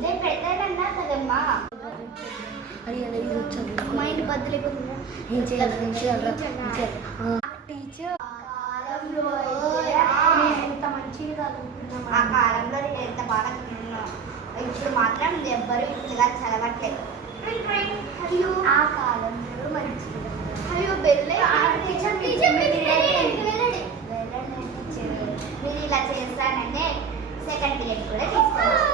నేను పెడతానన్నా కదమ్మా. అని అనేది వచ్చాను మా ఇంటి బద్దలైపోతుందా? ఏం చేయాలి టీచర్ ఎంత మంచిగా చదువుకున్నాం. ఆ కాలంలో నేను ఎంత బాగా చదువుకున్నాను. ఇప్పుడు మాత్రం ఎవ్వరు ఇంటిగా చదవట్లేదు. అయ్యో ఆ కాలంలో మంచిగా అయ్యో వెళ్ళే మీరు ఇలా చేస్తానంటే సెకండ్ పీరియడ్ కూడా తీసుకోవచ్చు.